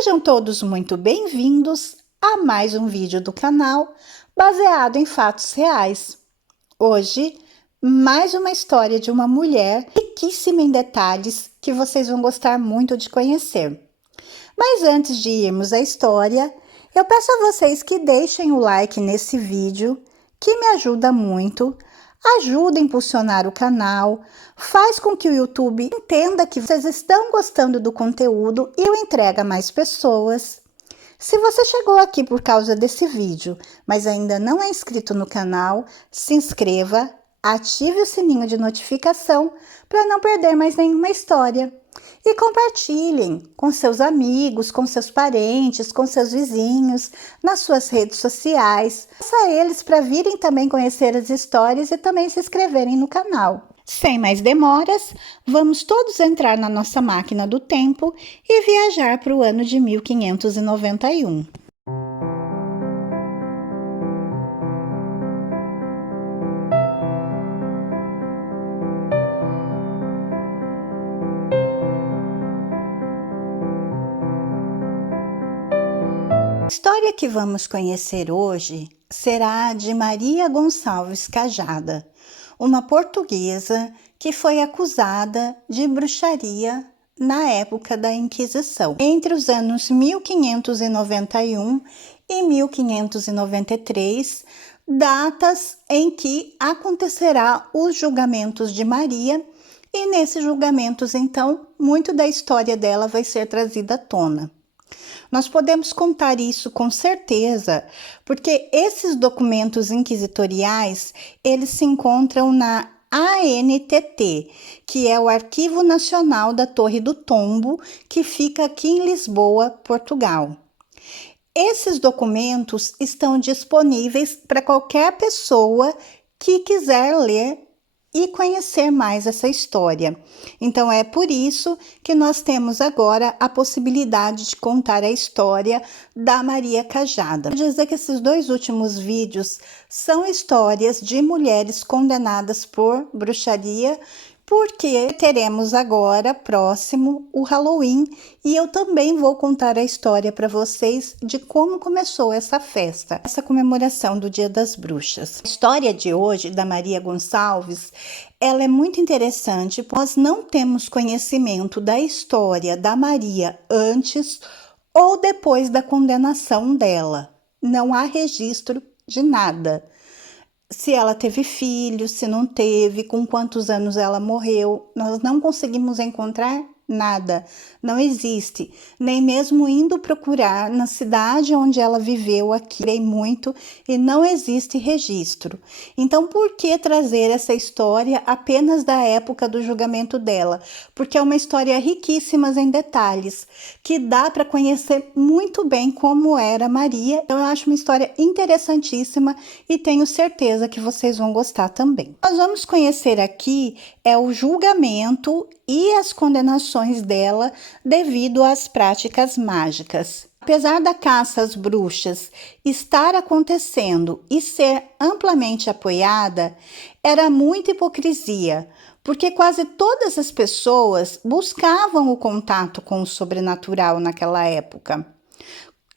Sejam todos muito bem-vindos a mais um vídeo do canal baseado em fatos reais. Hoje, mais uma história de uma mulher riquíssima em detalhes que vocês vão gostar muito de conhecer. Mas antes de irmos à história, eu peço a vocês que deixem o like nesse vídeo, que me ajuda muito, ajuda a impulsionar o canal, faz com que o YouTube entenda que vocês estão gostando do conteúdo e o entrega a mais pessoas. Se você chegou aqui por causa desse vídeo, mas ainda não é inscrito no canal, se inscreva, ative o sininho de notificação para não perder mais nenhuma história. E compartilhem com seus amigos, com seus parentes, com seus vizinhos, nas suas redes sociais. Peça eles para virem também conhecer as histórias e também se inscreverem no canal. Sem mais demoras, vamos todos entrar na nossa máquina do tempo e viajar para o ano de 1591. A história que vamos conhecer hoje será a de Maria Gonçalves Cajada, uma portuguesa que foi acusada de bruxaria na época da Inquisição, entre os anos 1591 e 1593, datas em que acontecerá os julgamentos de Maria, e nesses julgamentos, então, muito da história dela vai ser trazida à tona. Nós podemos contar isso com certeza, porque esses documentos inquisitoriais, eles se encontram na ANTT, que é o Arquivo Nacional da Torre do Tombo, que fica aqui em Lisboa, Portugal. Esses documentos estão disponíveis para qualquer pessoa que quiser ler e conhecer mais essa história. Então é por isso que nós temos agora a possibilidade de contar a história da Maria Cajada. Quero dizer que esses dois últimos vídeos são histórias de mulheres condenadas por bruxaria, porque teremos agora próximo o Halloween e eu também vou contar a história para vocês de como começou essa festa, essa comemoração do Dia das Bruxas. A história de hoje da Maria Gonçalves, ela é muito interessante, nós não temos conhecimento da história da Maria antes ou depois da condenação dela. Não há registro de nada. Se ela teve filhos, se não teve, com quantos anos ela morreu, nós não conseguimos encontrar nada, não existe, nem mesmo indo procurar na cidade onde ela viveu aqui, muito, e não existe registro. Então, por que trazer essa história apenas da época do julgamento dela? Porque é uma história riquíssima em detalhes, que dá para conhecer muito bem como era Maria. Eu acho uma história interessantíssima e tenho certeza que vocês vão gostar também. Nós vamos conhecer aqui o julgamento e as condenações dela devido às práticas mágicas. Apesar da caça às bruxas estar acontecendo e ser amplamente apoiada, era muita hipocrisia, porque quase todas as pessoas buscavam o contato com o sobrenatural naquela época.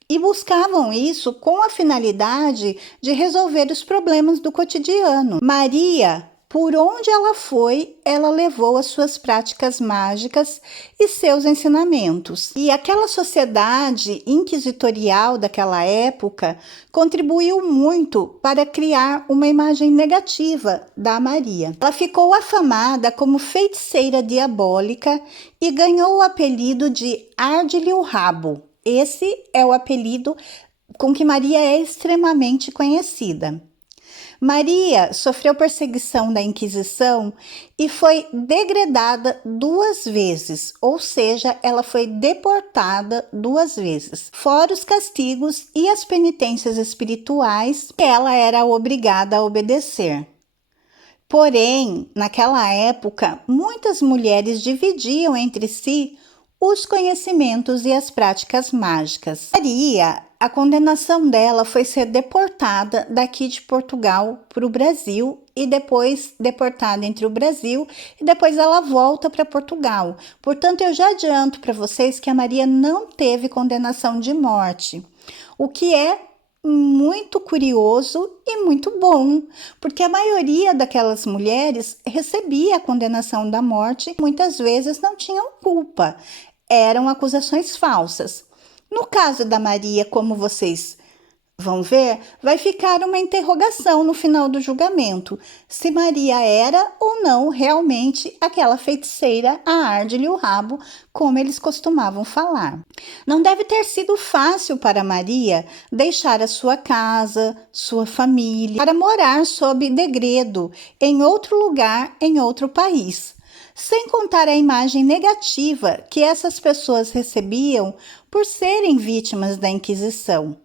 E buscavam isso com a finalidade de resolver os problemas do cotidiano. Maria, por onde ela foi, ela levou as suas práticas mágicas e seus ensinamentos. E aquela sociedade inquisitorial daquela época contribuiu muito para criar uma imagem negativa da Maria. Ela ficou afamada como feiticeira diabólica e ganhou o apelido de Arde-lhe o Rabo. Esse é o apelido com que Maria é extremamente conhecida. Maria sofreu perseguição da Inquisição e foi degradada 2 vezes, ou seja, ela foi deportada 2 vezes, fora os castigos e as penitências espirituais que ela era obrigada a obedecer. Porém, naquela época, muitas mulheres dividiam entre si os conhecimentos e as práticas mágicas. Maria, a condenação dela foi ser deportada daqui de Portugal para o Brasil e depois deportada entre o Brasil e depois ela volta para Portugal. Portanto, eu já adianto para vocês que a Maria não teve condenação de morte, o que é muito curioso e muito bom, porque a maioria daquelas mulheres recebia a condenação da morte, muitas vezes não tinham culpa, eram acusações falsas. No caso da Maria, como vocês vão ver, vai ficar uma interrogação no final do julgamento, se Maria era ou não realmente aquela feiticeira a arde-lhe o rabo, como eles costumavam falar. Não deve ter sido fácil para Maria deixar a sua casa, sua família, para morar sob degredo em outro lugar, em outro país. Sem contar a imagem negativa que essas pessoas recebiam por serem vítimas da Inquisição.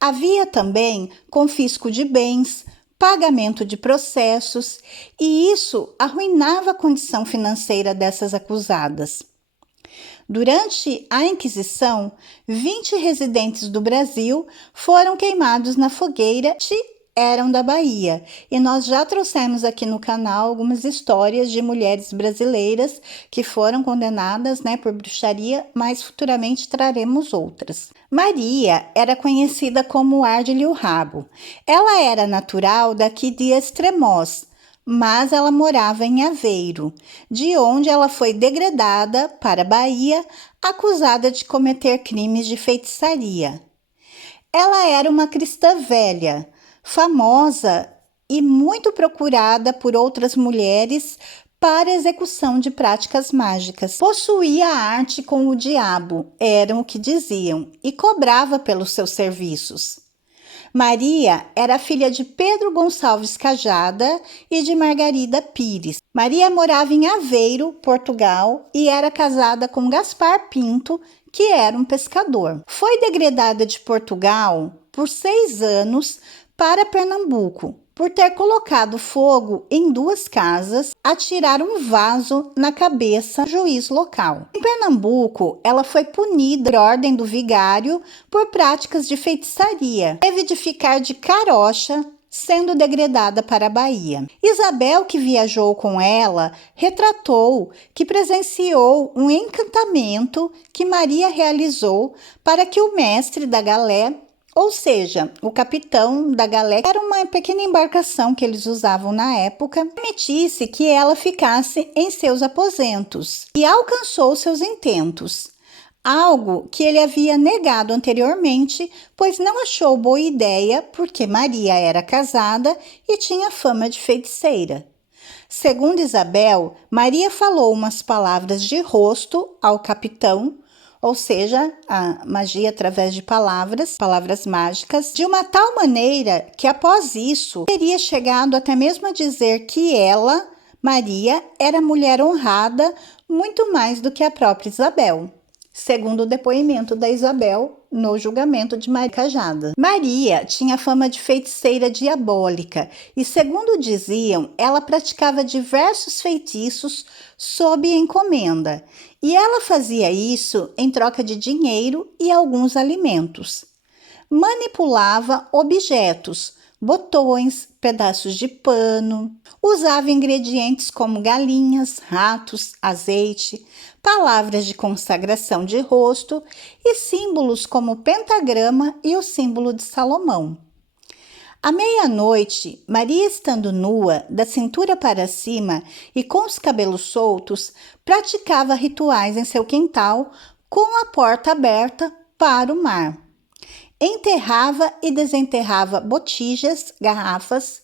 Havia também confisco de bens, pagamento de processos, e isso arruinava a condição financeira dessas acusadas. Durante a Inquisição, 20 residentes do Brasil foram queimados na fogueira e eram da Bahia, e nós já trouxemos aqui no canal algumas histórias de mulheres brasileiras que foram condenadas, por bruxaria, mas futuramente traremos outras. Maria era conhecida como arde-lhe o rabo. Ela era natural daqui de Estremoz, mas ela morava em Aveiro, de onde ela foi degradada para a Bahia, acusada de cometer crimes de feitiçaria. Ela era uma cristã velha, famosa e muito procurada por outras mulheres para execução de práticas mágicas. Possuía arte com o diabo, eram o que diziam, e cobrava pelos seus serviços. Maria era filha de Pedro Gonçalves Cajada e de Margarida Pires. Maria morava em Aveiro, Portugal, e era casada com Gaspar Pinto, que era um pescador. Foi degradada de Portugal por 6 anos para Pernambuco, por ter colocado fogo em 2 casas, atirar um vaso na cabeça do juiz local. Em Pernambuco, ela foi punida por ordem do vigário por práticas de feitiçaria. Teve de ficar de carocha, sendo degradada para a Bahia. Isabel, que viajou com ela, retratou que presenciou um encantamento que Maria realizou para que o mestre da galé, ou seja, o capitão da galé, era uma pequena embarcação que eles usavam na época, permitisse que ela ficasse em seus aposentos e alcançou seus intentos. Algo que ele havia negado anteriormente, pois não achou boa ideia, porque Maria era casada e tinha fama de feiticeira. Segundo Isabel, Maria falou umas palavras de rosto ao capitão, ou seja, a magia através de palavras mágicas, de uma tal maneira que após isso teria chegado até mesmo a dizer que ela, Maria, era mulher honrada muito mais do que a própria Isabel, segundo o depoimento da Isabel no julgamento de Maria Cajada. Maria tinha fama de feiticeira diabólica e, segundo diziam, ela praticava diversos feitiços sob encomenda, e ela fazia isso em troca de dinheiro e alguns alimentos. Manipulava objetos, botões, pedaços de pano, usava ingredientes como galinhas, ratos, azeite, palavras de consagração de rosto e símbolos como o pentagrama e o símbolo de Salomão. À meia-noite, Maria, estando nua, da cintura para cima e com os cabelos soltos, praticava rituais em seu quintal com a porta aberta para o mar. Enterrava e desenterrava botijas, garrafas,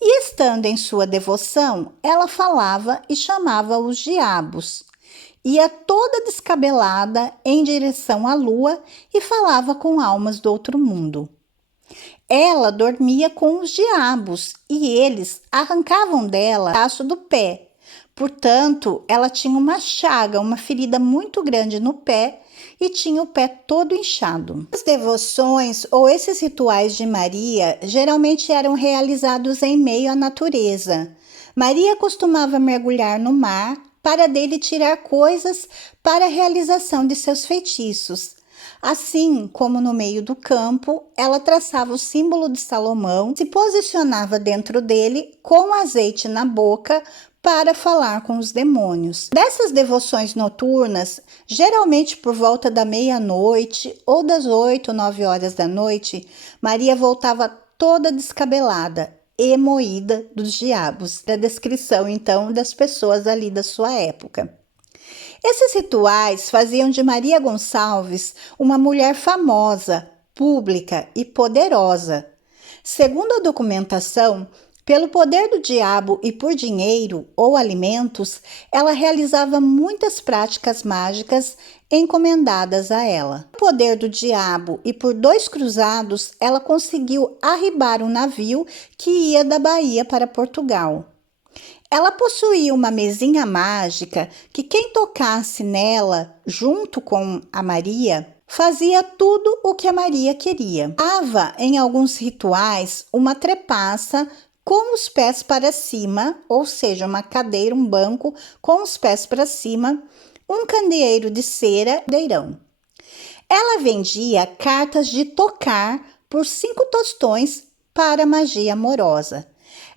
e estando em sua devoção, ela falava e chamava os diabos. Ia toda descabelada em direção à lua e falava com almas do outro mundo. Ela dormia com os diabos e eles arrancavam dela o braço do pé. Portanto, ela tinha uma chaga, uma ferida muito grande no pé e tinha o pé todo inchado. As devoções ou esses rituais de Maria geralmente eram realizados em meio à natureza. Maria costumava mergulhar no mar para dele tirar coisas para a realização de seus feitiços. Assim como no meio do campo, ela traçava o símbolo de Salomão, se posicionava dentro dele com azeite na boca para falar com os demônios. Dessas devoções noturnas, geralmente por volta da meia-noite ou das 8, 9 horas da noite, Maria voltava toda descabelada e moída dos diabos. Da descrição, então, das pessoas ali da sua época. Esses rituais faziam de Maria Gonçalves uma mulher famosa, pública e poderosa. Segundo a documentação, pelo poder do diabo e por dinheiro ou alimentos, ela realizava muitas práticas mágicas encomendadas a ela. Pelo poder do diabo e por 2 cruzados, ela conseguiu arribar um navio que ia da Bahia para Portugal. Ela possuía uma mesinha mágica que quem tocasse nela, junto com a Maria, fazia tudo o que a Maria queria. Hava em alguns rituais uma trepaça com os pés para cima, ou seja, uma cadeira, um banco com os pés para cima, um candeeiro de cera, deirão. Ela vendia cartas de tocar por 5 tostões para magia amorosa.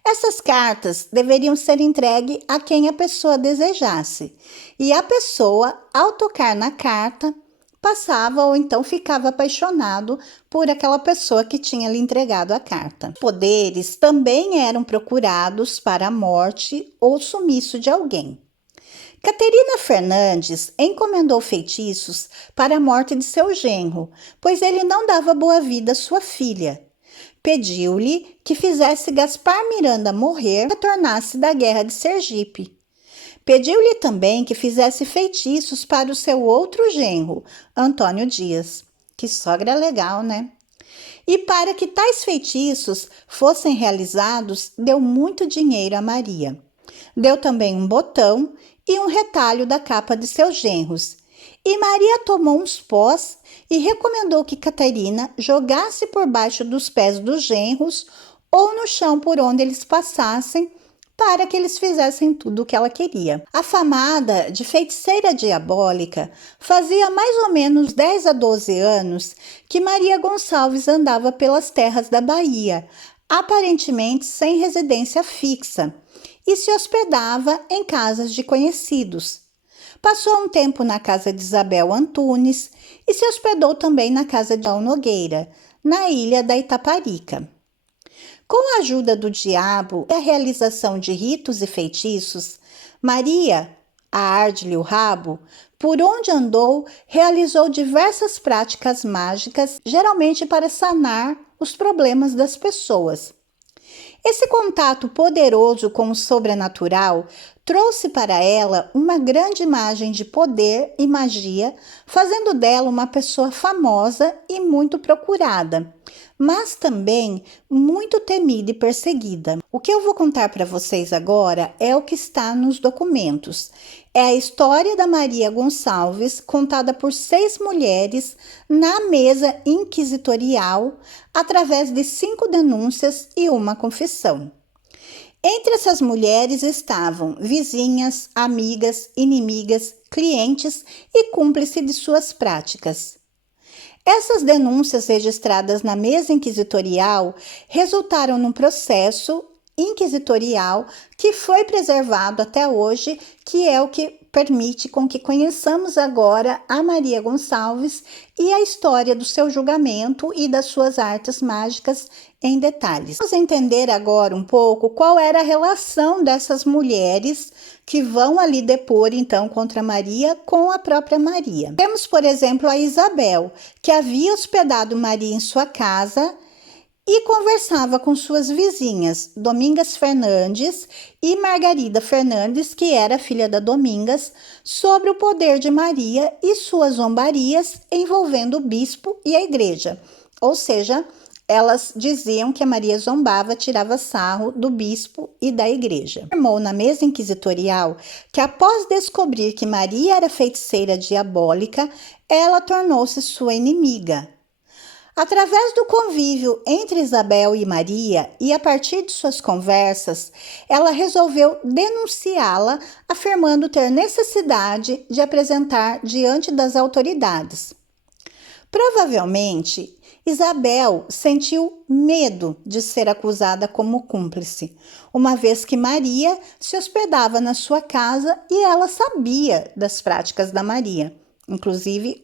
Essas cartas deveriam ser entregues a quem a pessoa desejasse, e a pessoa, ao tocar na carta, passava ou então ficava apaixonado por aquela pessoa que tinha lhe entregado a carta. Os poderes também eram procurados para a morte ou sumiço de alguém. Caterina Fernandes encomendou feitiços para a morte de seu genro, pois ele não dava boa vida à sua filha. Pediu-lhe que fizesse Gaspar Miranda morrer e retornasse da guerra de Sergipe. Pediu-lhe também que fizesse feitiços para o seu outro genro, Antônio Dias. Que sogra legal, né? E para que tais feitiços fossem realizados, deu muito dinheiro a Maria. Deu também um botão e um retalho da capa de seus genros. E Maria tomou uns pós e recomendou que Catarina jogasse por baixo dos pés dos genros ou no chão por onde eles passassem, para que eles fizessem tudo o que ela queria. A famada de feiticeira diabólica fazia mais ou menos 10 a 12 anos que Maria Gonçalves andava pelas terras da Bahia, aparentemente sem residência fixa, e se hospedava em casas de conhecidos. Passou um tempo na casa de Isabel Antunes e se hospedou também na casa de João Nogueira, na ilha da Itaparica. Com a ajuda do diabo e a realização de ritos e feitiços, Maria, a arde-lhe o rabo, por onde andou, realizou diversas práticas mágicas, geralmente para sanar os problemas das pessoas. Esse contato poderoso com o sobrenatural trouxe para ela uma grande imagem de poder e magia, fazendo dela uma pessoa famosa e muito procurada, mas também muito temida e perseguida. O que eu vou contar para vocês agora é o que está nos documentos. É a história da Maria Gonçalves, contada por 6 mulheres na mesa inquisitorial, através de 5 denúncias e uma confissão. Entre essas mulheres estavam vizinhas, amigas, inimigas, clientes e cúmplices de suas práticas. Essas denúncias registradas na mesa inquisitorial resultaram num processo inquisitorial que foi preservado até hoje, que é o que permite com que conheçamos agora a Maria Gonçalves e a história do seu julgamento e das suas artes mágicas em detalhes. Vamos entender agora um pouco qual era a relação dessas mulheres que vão ali depor então contra Maria com a própria Maria. Temos, por exemplo, a Isabel, que havia hospedado Maria em sua casa e conversava com suas vizinhas, Domingas Fernandes e Margarida Fernandes, que era filha da Domingas, sobre o poder de Maria e suas zombarias envolvendo o bispo e a igreja. Ou seja, elas diziam que a Maria zombava, tirava sarro do bispo e da igreja. Afirmou na mesa inquisitorial que após descobrir que Maria era feiticeira diabólica, ela tornou-se sua inimiga. Através do convívio entre Isabel e Maria e a partir de suas conversas, ela resolveu denunciá-la, afirmando ter necessidade de apresentar diante das autoridades. Provavelmente, Isabel sentiu medo de ser acusada como cúmplice, uma vez que Maria se hospedava na sua casa e ela sabia das práticas da Maria. Inclusive,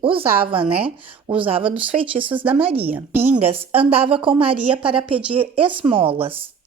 usava dos feitiços da Maria. Domingas andava com Maria para pedir esmolas.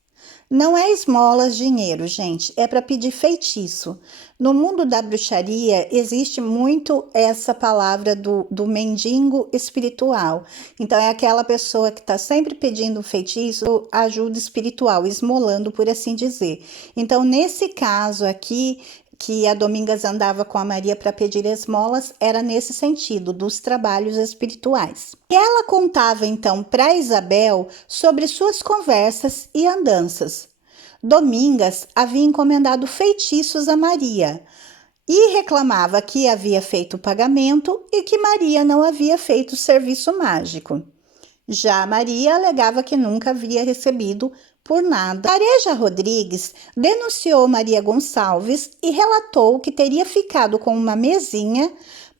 Não é esmolas dinheiro, gente, é para pedir feitiço. No mundo da bruxaria existe muito essa palavra do mendigo espiritual. Então é aquela pessoa que está sempre pedindo feitiço, ajuda espiritual, esmolando, por assim dizer. Então nesse caso aqui, que a Domingas andava com a Maria para pedir esmolas, era nesse sentido, dos trabalhos espirituais. E ela contava então para Isabel sobre suas conversas e andanças. Domingas havia encomendado feitiços a Maria e reclamava que havia feito o pagamento e que Maria não havia feito o serviço mágico. Já Maria alegava que nunca havia recebido por nada. Tareja Rodrigues denunciou Maria Gonçalves e relatou que teria ficado com uma mesinha,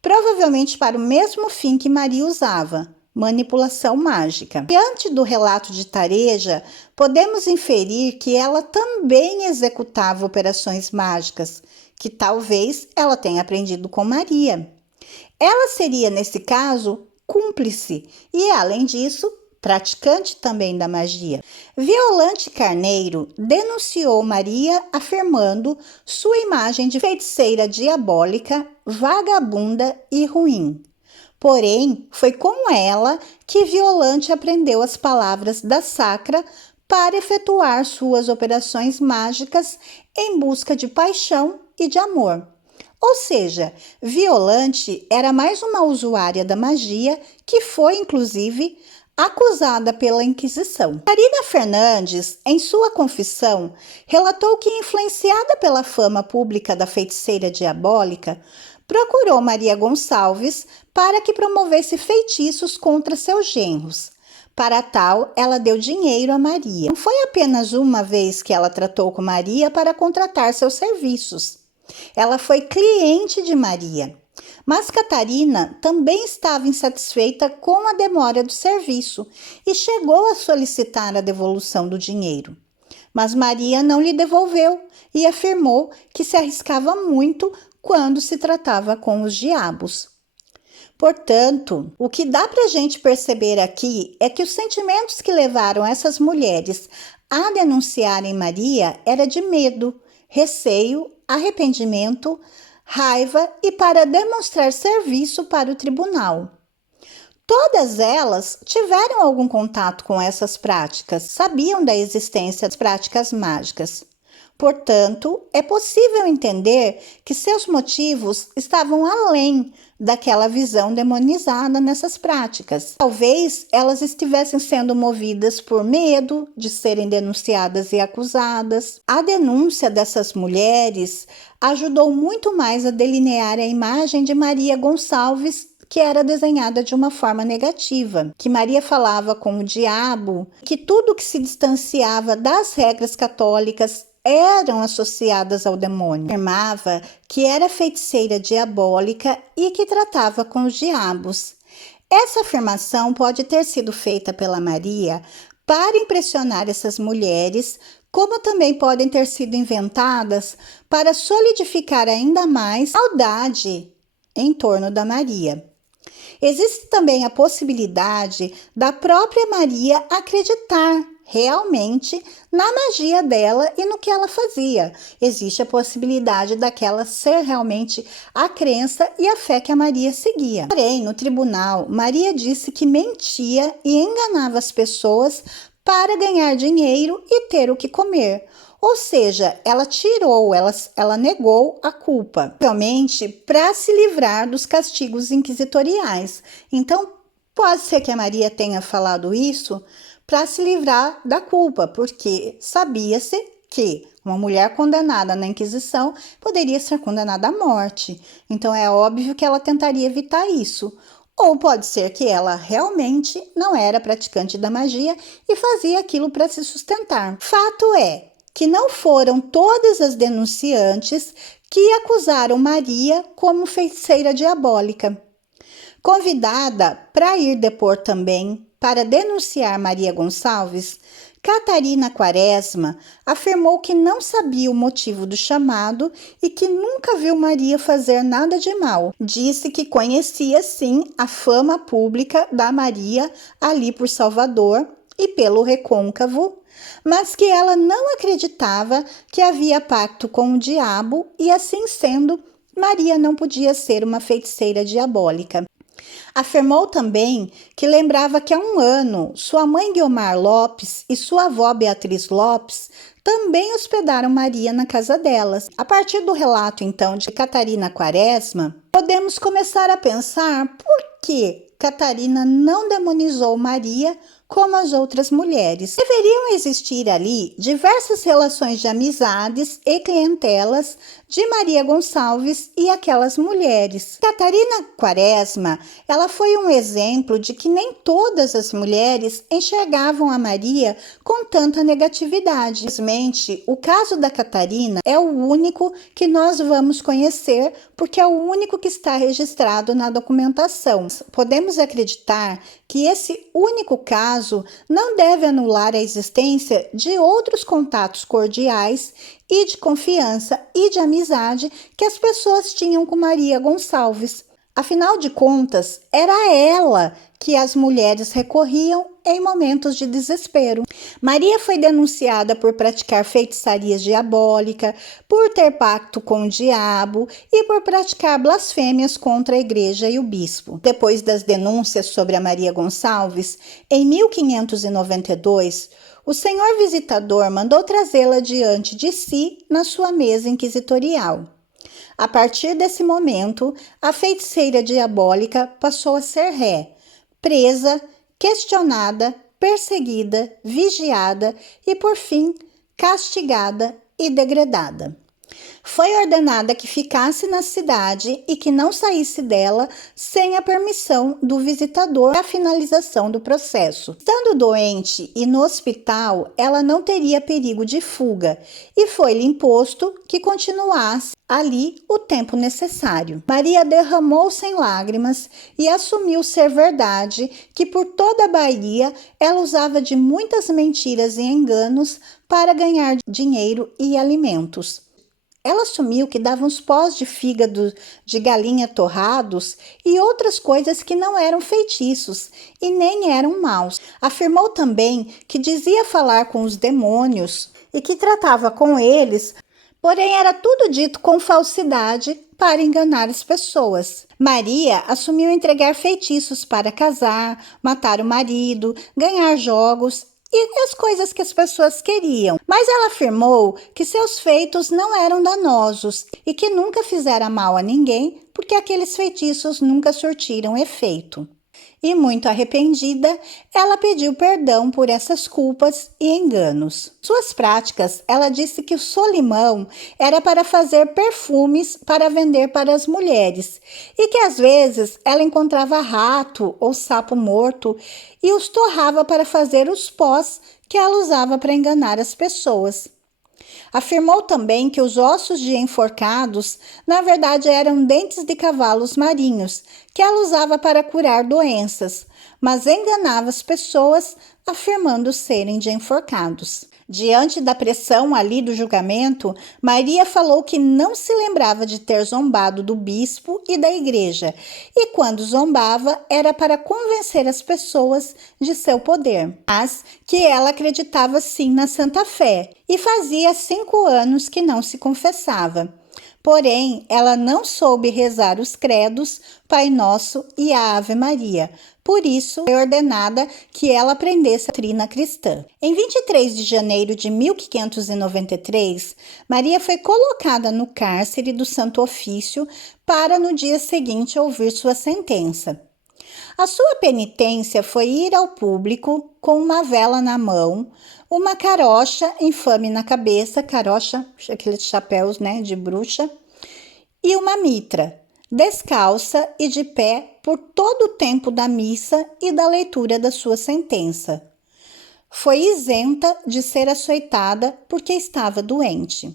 provavelmente para o mesmo fim que Maria usava, manipulação mágica. Diante do relato de Tareja, podemos inferir que ela também executava operações mágicas, que talvez ela tenha aprendido com Maria. Ela seria, nesse caso, cúmplice e, além disso, praticante também da magia. Violante Carneiro denunciou Maria afirmando sua imagem de feiticeira diabólica, vagabunda e ruim. Porém, foi com ela que Violante aprendeu as palavras da Sacra para efetuar suas operações mágicas em busca de paixão e de amor. Ou seja, Violante era mais uma usuária da magia que foi, inclusive, acusada pela Inquisição. Marina Fernandes, em sua confissão, relatou que, influenciada pela fama pública da feiticeira diabólica, procurou Maria Gonçalves para que promovesse feitiços contra seus genros. Para tal, ela deu dinheiro a Maria. Não foi apenas uma vez que ela tratou com Maria para contratar seus serviços. Ela foi cliente de Maria. Mas Catarina também estava insatisfeita com a demora do serviço e chegou a solicitar a devolução do dinheiro. Mas Maria não lhe devolveu e afirmou que se arriscava muito quando se tratava com os diabos. Portanto, o que dá para a gente perceber aqui é que os sentimentos que levaram essas mulheres a denunciarem Maria era de medo, receio, arrependimento, raiva e para demonstrar serviço para o tribunal. Todas elas tiveram algum contato com essas práticas, sabiam da existência das práticas mágicas. Portanto, é possível entender que seus motivos estavam além daquela visão demonizada nessas práticas. Talvez elas estivessem sendo movidas por medo de serem denunciadas e acusadas. A denúncia dessas mulheres ajudou muito mais a delinear a imagem de Maria Gonçalves, que era desenhada de uma forma negativa, que Maria falava com o diabo, que tudo que se distanciava das regras católicas eram associadas ao demônio. Afirmava que era feiticeira diabólica e que tratava com os diabos. Essa afirmação pode ter sido feita pela Maria para impressionar essas mulheres, como também podem ter sido inventadas para solidificar ainda mais a maldade em torno da Maria. Existe também a possibilidade da própria Maria acreditar realmente na magia dela e no que ela fazia. Existe a possibilidade daquela ser realmente a crença e a fé que a Maria seguia. Porém, no tribunal, Maria disse que mentia e enganava as pessoas para ganhar dinheiro e ter o que comer. Ou seja, ela negou a culpa, realmente para se livrar dos castigos inquisitoriais. Então, pode ser que a Maria tenha falado isso para se livrar da culpa, porque sabia-se que uma mulher condenada na Inquisição poderia ser condenada à morte. Então, é óbvio que ela tentaria evitar isso. Ou pode ser que ela realmente não era praticante da magia e fazia aquilo para se sustentar. Fato é que não foram todas as denunciantes que acusaram Maria como feiticeira diabólica. Convidada para ir depor também para denunciar Maria Gonçalves, Catarina Quaresma afirmou que não sabia o motivo do chamado e que nunca viu Maria fazer nada de mal. Disse que conhecia sim a fama pública da Maria ali por Salvador e pelo Recôncavo, mas que ela não acreditava que havia pacto com o diabo e, assim sendo, Maria não podia ser uma feiticeira diabólica. Afirmou também que lembrava que há um ano sua mãe Guiomar Lopes e sua avó Beatriz Lopes também hospedaram Maria na casa delas. A partir do relato, então, de Catarina Quaresma, podemos começar a pensar por que Catarina não demonizou Maria como as outras mulheres. Deveriam existir ali diversas relações de amizades e clientelas de Maria Gonçalves e aquelas mulheres. Catarina Quaresma, ela foi um exemplo de que nem todas as mulheres enxergavam a Maria com tanta negatividade. Simplesmente, o caso da Catarina é o único que nós vamos conhecer, porque é o único que está registrado na documentação. Podemos acreditar que esse único caso não deve anular a existência de outros contatos cordiais e de confiança e de amizade que as pessoas tinham com Maria Gonçalves. Afinal de contas, era a ela que as mulheres recorriam em momentos de desespero. Maria foi denunciada por praticar feitiçaria diabólica, por ter pacto com o diabo e por praticar blasfêmias contra a igreja e o bispo. Depois das denúncias sobre a Maria Gonçalves, em 1592, o senhor visitador mandou trazê-la diante de si na sua mesa inquisitorial. A partir desse momento, a feiticeira diabólica passou a ser ré, presa, questionada, perseguida, vigiada e, por fim, castigada e degradada. Foi ordenada que ficasse na cidade e que não saísse dela sem a permissão do visitador para a finalização do processo. Estando doente e no hospital, ela não teria perigo de fuga e foi-lhe imposto que continuasse ali o tempo necessário. Maria derramou-se em lágrimas e assumiu ser verdade que por toda a Bahia ela usava de muitas mentiras e enganos para ganhar dinheiro e alimentos. Ela assumiu que dava uns pós de fígado de galinha torrados e outras coisas que não eram feitiços e nem eram maus. Afirmou também que dizia falar com os demônios e que tratava com eles, porém era tudo dito com falsidade para enganar as pessoas. Maria assumiu entregar feitiços para casar, matar o marido, ganhar jogos e as coisas que as pessoas queriam. Mas ela afirmou que seus feitos não eram danosos e que nunca fizera mal a ninguém porque aqueles feitiços nunca surtiram efeito. E muito arrependida, ela pediu perdão por essas culpas e enganos. Suas práticas, ela disse que o solimão era para fazer perfumes para vender para as mulheres e que às vezes ela encontrava rato ou sapo morto e os torrava para fazer os pós que ela usava para enganar as pessoas. Afirmou também que os ossos de enforcados, na verdade, eram dentes de cavalos marinhos, que ela usava para curar doenças, mas enganava as pessoas, afirmando serem de enforcados. Diante da pressão ali do julgamento, Maria falou que não se lembrava de ter zombado do bispo e da igreja, e quando zombava era para convencer as pessoas de seu poder, mas que ela acreditava sim na Santa Fé, e fazia 5 anos que não se confessava. Porém, ela não soube rezar os credos, Pai Nosso e a Ave Maria. Por isso, foi ordenada que ela aprendesse a doutrina cristã. Em 23 de janeiro de 1593, Maria foi colocada no cárcere do Santo Ofício para no dia seguinte ouvir sua sentença. A sua penitência foi ir ao público com uma vela na mão, uma carocha infame na cabeça, carocha, aqueles chapéus, de bruxa, e uma mitra, descalça e de pé por todo o tempo da missa e da leitura da sua sentença. Foi isenta de ser açoitada porque estava doente.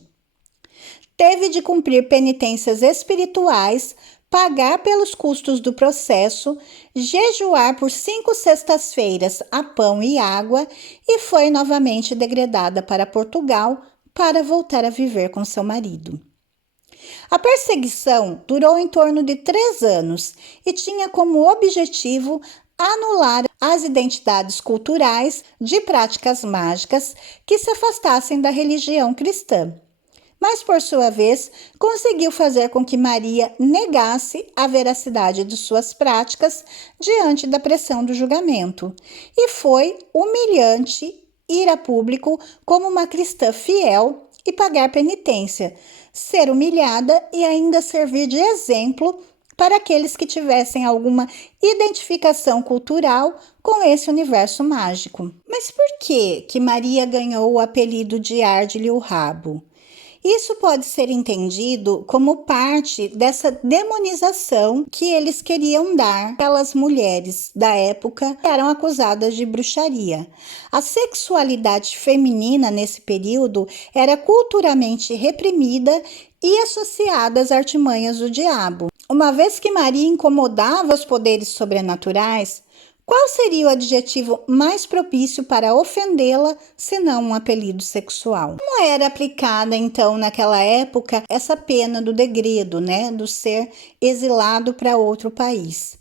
Teve de cumprir penitências espirituais pagar pelos custos do processo, jejuar por 5 sextas-feiras a pão e água e foi novamente degradada para Portugal para voltar a viver com seu marido. A perseguição durou em torno de 3 anos e tinha como objetivo anular as identidades culturais de práticas mágicas que se afastassem da religião cristã. Mas, por sua vez, conseguiu fazer com que Maria negasse a veracidade de suas práticas diante da pressão do julgamento. E foi humilhante ir a público como uma cristã fiel e pagar penitência, ser humilhada e ainda servir de exemplo para aqueles que tivessem alguma identificação cultural com esse universo mágico. Mas por que Maria ganhou o apelido de Arde-lhe o Rabo? Isso pode ser entendido como parte dessa demonização que eles queriam dar àquelas mulheres da época que eram acusadas de bruxaria. A sexualidade feminina nesse período era culturalmente reprimida e associada às artimanhas do diabo. Uma vez que Maria incomodava os poderes sobrenaturais, qual seria o adjetivo mais propício para ofendê-la, senão um apelido sexual? Como era aplicada, então, naquela época, essa pena do degredo, do ser exilado para outro país?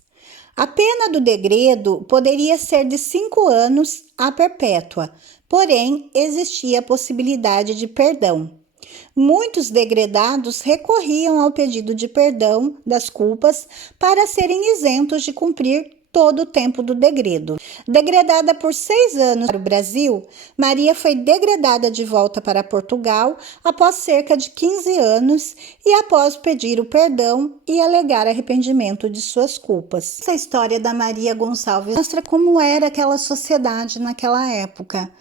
A pena do degredo poderia ser de 5 anos a perpétua, porém, existia a possibilidade de perdão. Muitos degredados recorriam ao pedido de perdão das culpas para serem isentos de cumprir todo o tempo do degredo. Degredada por 6 anos para o Brasil, Maria foi degredada de volta para Portugal após cerca de 15 anos e após pedir o perdão e alegar arrependimento de suas culpas. Essa história da Maria Gonçalves mostra como era aquela sociedade naquela época.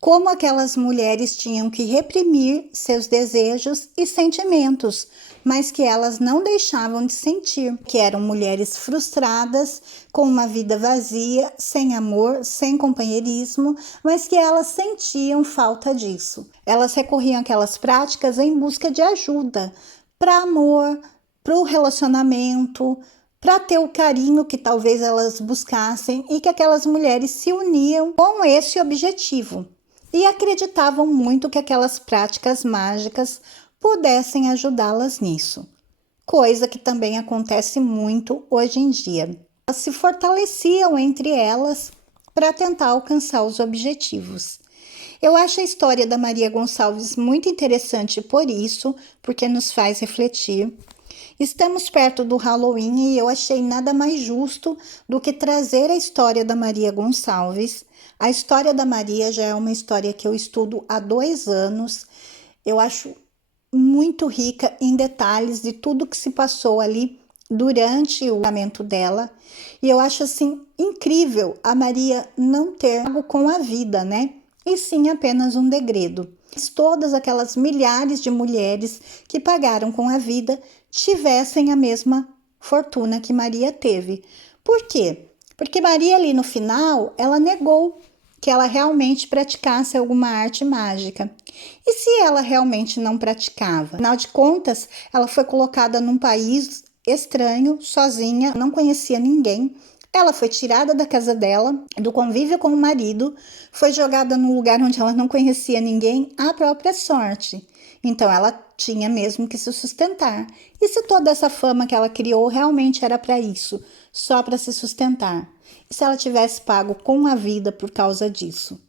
Como aquelas mulheres tinham que reprimir seus desejos e sentimentos, mas que elas não deixavam de sentir, que eram mulheres frustradas, com uma vida vazia, sem amor, sem companheirismo, mas que elas sentiam falta disso. Elas recorriam àquelas práticas em busca de ajuda, para amor, para o relacionamento, para ter o carinho que talvez elas buscassem e que aquelas mulheres se uniam com esse objetivo. E acreditavam muito que aquelas práticas mágicas pudessem ajudá-las nisso, coisa que também acontece muito hoje em dia. Elas se fortaleciam entre elas para tentar alcançar os objetivos. Eu acho a história da Maria Gonçalves muito interessante por isso, porque nos faz refletir. Estamos perto do Halloween e eu achei nada mais justo do que trazer a história da Maria Gonçalves. A história da Maria já é uma história que eu estudo há 2 anos. Eu acho muito rica em detalhes de tudo que se passou ali durante o julgamento dela. E eu acho assim incrível a Maria não ter algo com a vida, E sim apenas um degredo. Todas aquelas milhares de mulheres que pagaram com a vida tivessem a mesma fortuna que Maria teve. Por quê? Porque Maria ali no final, ela negou que ela realmente praticasse alguma arte mágica. E se ela realmente não praticava? Afinal de contas, ela foi colocada num país estranho, sozinha, não conhecia ninguém. Ela foi tirada da casa dela, do convívio com o marido, foi jogada num lugar onde ela não conhecia ninguém, à própria sorte. Então ela tinha mesmo que se sustentar. E se toda essa fama que ela criou realmente era para isso, só para se sustentar? E se ela tivesse pago com a vida por causa disso?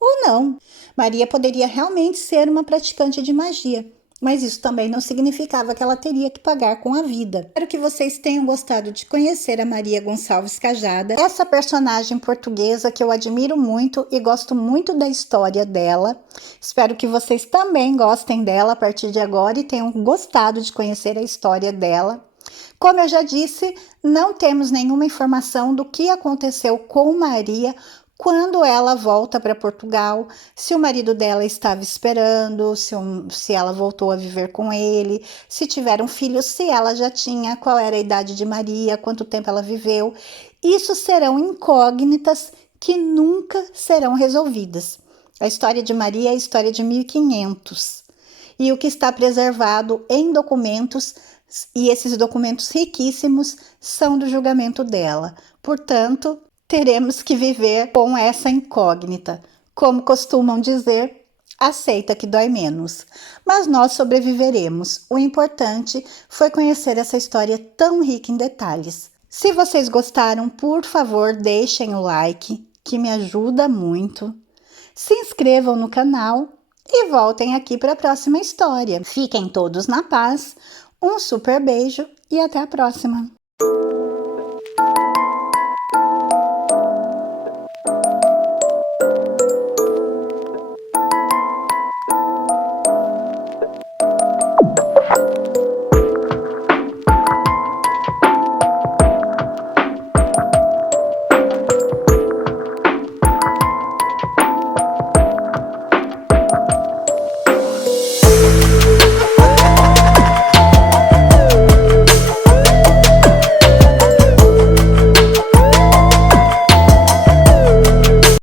Ou não? Maria poderia realmente ser uma praticante de magia, mas isso também não significava que ela teria que pagar com a vida. Espero que vocês tenham gostado de conhecer a Maria Gonçalves Cajada, essa personagem portuguesa que eu admiro muito e gosto muito da história dela. Espero que vocês também gostem dela a partir de agora e tenham gostado de conhecer a história dela. Como eu já disse, não temos nenhuma informação do que aconteceu com Maria quando ela volta para Portugal, se o marido dela estava esperando, se ela voltou a viver com ele, se tiveram filhos, se ela já tinha, qual era a idade de Maria, quanto tempo ela viveu. Isso serão incógnitas que nunca serão resolvidas. A história de Maria é a história de 1500. E o que está preservado em documentos E esses documentos riquíssimos são do julgamento dela. Portanto, teremos que viver com essa incógnita. Como costumam dizer, aceita que dói menos. Mas nós sobreviveremos. O importante foi conhecer essa história tão rica em detalhes. Se vocês gostaram, por favor, deixem o like, que me ajuda muito. Se inscrevam no canal e voltem aqui para a próxima história. Fiquem todos na paz, um super beijo e até a próxima!